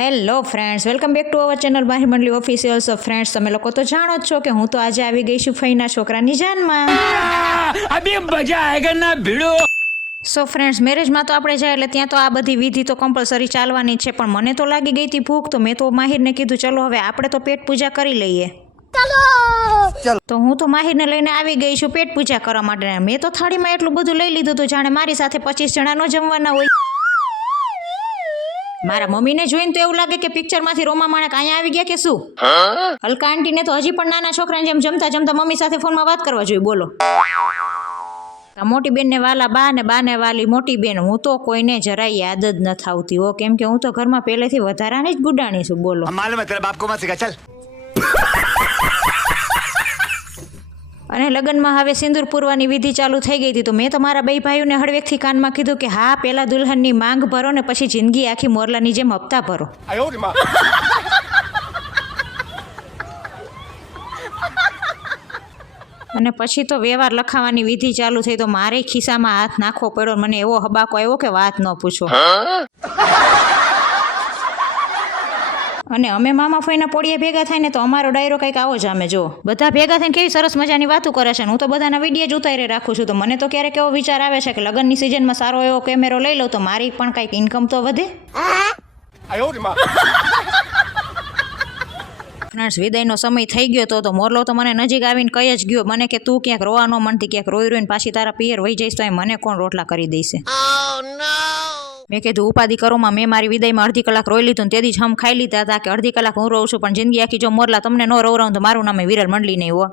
Hello friends, welcome back to our channel Mahi Mandali official. So friends, તમે લોકો તો જાણો જ છો કે હું તો આજે આવી ગઈ છું ફઈના છોકરાની જાનમાં. અભી મજા આયેગા ના ભીડો. સો ફ્રેન્ડ્સ, મેરેજમાં તો આપણે જાય એટલે ત્યાં તો આ બધી વિધિ તો કમ્પલસરી ચાલવાની છે, પણ મને તો લાગી ગઈ હતી ભૂખ, તો મેં તો માહિરને કીધું ચલો હવે આપણે તો પેટ પૂજા કરી લઈએ. તો હું તો માહિરને લઈને આવી ગઈ છું પેટ પૂજા કરવા માટે. મેં તો થાળીમાં એટલું બધું લઈ લીધું હતું જાણે મારી સાથે 25 જણા ન જમવાના હોય. મારા મમ્મીને જોઈને તો એવું લાગે કે પિક્ચરમાંથી રોમા માણેક અહીંયા આવી ગયા કે શું. હલકા આંટીને તો હજી પણ નાના છોકરાને જેમ જમતા જમતા મમ્મી સાથે ફોનમાં વાત કરવા જોઈએ. બોલો, મોટી બેનને વાલા બા ને બાને વાલી મોટી બેન, હું તો કોઈને જરાય યાદ જ ન થાવતી હો, કેમ કે હું તો ઘરમાં પહેલેથી વધારાની જ ગુડાણી છું. બોલો, માલુમ હે તેરા બાપ કો મત સિખા ચલ. અને લગ્નમાં હવે સિંદૂર પૂરવાની વિધિ ચાલુ થઈ ગઈ હતી, તો મેં તો મારા બે ભાઈઓને હળવેકથી કાનમાં કીધું કે હા, પહેલા દુલ્હનની માંગ ભરો ને પછી જિંદગી આખી મોરલાની જેમ હપ્તા ભરો. અને પછી તો વ્યવહાર લખાવાની વિધિ ચાલુ થઈ, તો મારે ખિસ્સામાં હાથ નાખવો પડ્યો. મને એવો હબાકો આવ્યો કે વાત ન પૂછો. અને અમે મામા ફઈના પોળીએ ભેગા થાય ને તો અમારો ડાયરો કંઈક આવો જ અમે જો બધા ભેગા થઈને કેવી સરસ મજાની વાતો કરે છે. હું તો બધાના વિડીયો જ ઉતારી રાખું છું. તો મને તો ક્યારેક એવો વિચાર આવે છે કે લગ્નની સિઝનમાં સારો એવો કેમેરો લઈ લઉં તો મારી પણ કંઈક ઇન્કમ તો વધે. ફ્રેન્ડ્સ, વિદાયનો સમય થઈ ગયો તો મોરલો તો મને નજીક આવીને કહી જ ગયો મને કે તું ક્યાંક રોવા ન માંડતી, ક્યાંક રોઈ રોઈને પાછી તારા પિયર વહી જઈશ તો એ મને કોણ રોટલા કરી દેશે. મેં કીધું ઉપાધિ કરોમાં મેં મારી વિદાયમાં અડધી કલાક રોઈ લીધું ને તેથી જ હમ ખાઈ લીધા હતા કે અડધી કલાક હું રોઉં છું, પણ જિંદગી આખી જો મોરલા તમને ન રોવરાવું તો મારું નામ વિરલ મંડલી નહીં હો.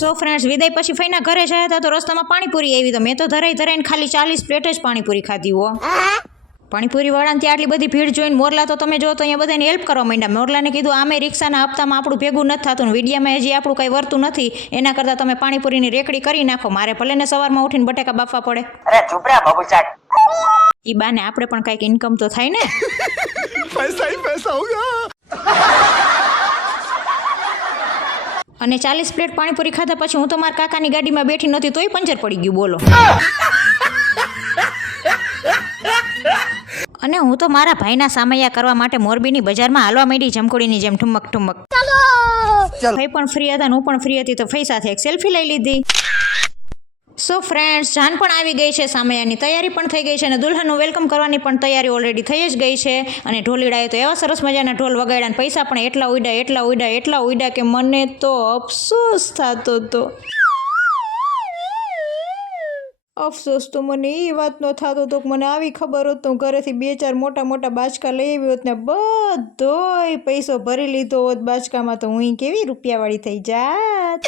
સો ફ્રેન્ડ્સ, વિદાય પછી ફઈના ઘરે જયા હતા તો રસ્તામાં પાણીપુરી આવી, તો મેં તો ધરાઈને ખાલી 40 પ્લેટ જ પાણીપુરી ખાધી હો. પાણીપુરી વાળાને ત્યાં આટલી બધી ભીડ જોઈને મોરલા તો તમે જો તો અહીંયા બધાને હેલ્પ કરવા માંડ્યા. મોરલાને કીધું આમે રિક્ષાના હપ્તામાં આપણું ભેગું નથી થતું, વિડીયામાં હજી આપણું કંઈ વર્તું નથી, એના કરતાં તમે પાણીપુરીની રેકડી કરી નાખો. મારે ભલે ને સવારમાં ઉઠીને બટેકા બાફવા પડે. અરે ચૂપ રે બાબુચાટ. ઈ બાને આપણે પણ કંઈક ઇન્કમ તો થાય ને. પૈસા ही पैसा होगा. અને 40 પ્લેટ પાણીપુરી ખાધા પછી હું તો મારા કાકાની ગાડીમાં બેઠી નહોતી તોય પંચર પડી ગયું. બોલો, અને હું તો મારા ભાઈના સામૈયા કરવા માટે મોરબીની બજારમાં હાલવા માંડી જમકોડીની જેમ ઠુમક ઠુમક. ભાઈ પણ ફ્રી હતા, હું પણ ફ્રી હતી, તો ફઈ સાથે એક સેલ્ફી લઈ લીધી. સો ફ્રેન્ડ્સ, જાન પણ આવી ગઈ છે, સામૈયાની તૈયારી પણ થઈ ગઈ છે, અને દુલ્હનનું વેલકમ કરવાની પણ તૈયારી ઓલરેડી થઈ જ ગઈ છે. અને ઢોલીડાએ તો એવા સરસ મજાના ઢોલ વગાડ્યા, અને પૈસા પણ એટલા ઉડ્યા કે મને તો અફસોસ થતો હતો. અફસોસ તો મને એ વાતનો થતો હતો કે મને આવી ખબર હોત તો હું ઘરેથી 2-4 મોટા બાચકા લઈ આવી હોત ને બધોય પૈસો ભરી લીધો હોત બાચકામાં, તો હું કેવી રૂપિયાવાળી થઈ જાત.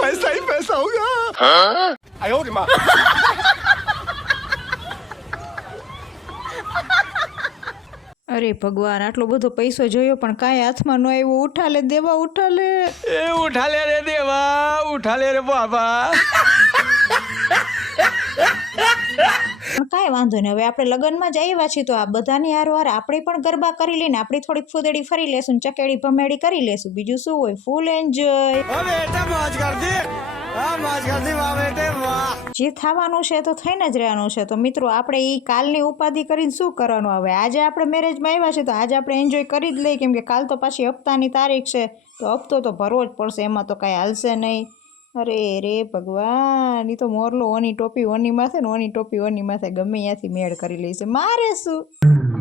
पैसा ही पैसा होगा. અરે ભગવાન, આટલો બધો પૈસો જોયો પણ કાંઈ હાથમાં ન આવ્યો. ઉઠા લે દેવા, ઉઠા લે. ए उठा ले रे देवा, उठा ले रे बाबा. પણ કાંઈ વાંધો નહીં, હવે આપણે લગ્નમાં જ આવ્યા છીએ તો આ બધાની હારવાર આપણે પણ ગરબા કરી લઈને આપણે થોડીક ફૂદડી ફરી લેશું, ચકેડી ભમેડી કરી લેશું, બીજું શું હોય. Full enjoy. ओ बेटा मौज कर दी. हां मौज कर दी वाह बेटे वाह. જે થવાનું છે તો થઈને જ રહેવાનું છે. તો મિત્રો, આપણે એ કાલની ઉપાધિ કરીને શું કરવાનું. હવે આજે આપણે મેરેજમાં આવ્યા છીએ તો આજે આપણે એન્જોય કરી જ લઈએ, કેમ કે કાલ તો પાછી હપ્તાની તારીખ છે, તો હપ્તો તો ભરવો જ પડશે, એમાં તો કાંઈ હાલશે નહીં. અરે રે ભગવાન, એ તો મોરલો ઓની ટોપી ઓની માથે ને ઓની ટોપી ઓની માથે ગમે ત્યાંથી મેળ કરી લઈશે. મારે શું,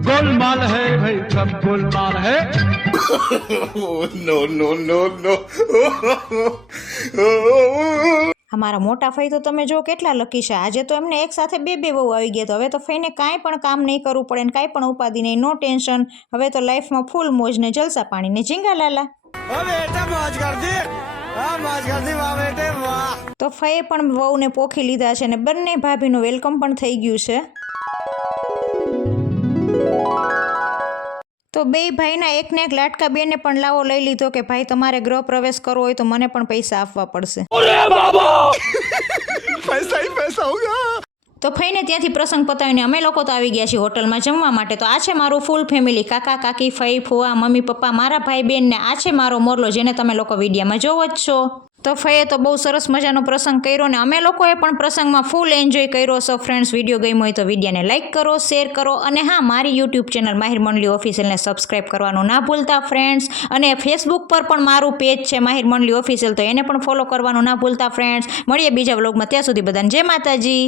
गोलमाल है भाई, सब गोलमाल है. no. અમારા મોટા ફઈ તો તમે જો કેટલા લકી છે. આજે તો એમને એક સાથે બે વહુ આવી ગયા, તો હવે તો ફઈને કાંઈ પણ કામ નહીં કરવું પડે ને કાંઈ પણ ઉપાધિ નહીં, નો ટેન્શન. હવે તો લાઈફમાં ફૂલ મોજ ને જલસા પાણી ને ઝીંગા લાલા. ओ बेटा मौज कर दी. हां मौज कर दी वाह बेटे वाह. તો ફઈએ પણ વહુને પોખી લીધા છે ને બંને ભાભીનું વેલકમ પણ થઈ ગયું છે. તો બે ભાઈના એકને એક લાટકા બેને પણ લાવો લઈ લીધો કે ભાઈ તમારે ગૃહ પ્રવેશ કરવો હોય તો મને પણ પૈસા આપવા પડશે. पैसा ही पैसा होगा. તો ફઈને ત્યાંથી પ્રસંગ પતાવીને અમે લોકો તો આવી ગયા છીએ હોટલમાં જમવા માટે. તો આ છે મારું ફૂલ ફેમિલી, કાકા કાકી, ફઈ ફુવા, મમ્મી પપ્પા, મારા ભાઈ બહેન, ને આ છે મારો મોરલો જેને તમે લોકો વિડીયોમાં જોવો જ છો. તો ફઈએ તો બહુ સરસ મજાનો પ્રસંગ કર્યો ને અમે લોકોએ પણ પ્રસંગમાં ફૂલ એન્જોય કર્યો. સો ફ્રેન્ડ્સ, વિડીયો ગમ્યો હોય તો વિડીયોને લાઇક કરો, શેર કરો અને હા, મારી યુટ્યુબ ચેનલ માહિર મંડલી ઓફિશિયલને સબસ્ક્રાઇબ કરવાનું ના ભૂલતા ફ્રેન્ડ્સ. અને ફેસબુક પર પણ મારું પેજ છે માહિર મંડલી ઓફિશિયલ, તો એને પણ ફોલો કરવાનું ના ભૂલતા ફ્રેન્ડ્સ. મળીએ બીજા વ્લોગમાં, ત્યાં સુધી બધાને જય માતાજી.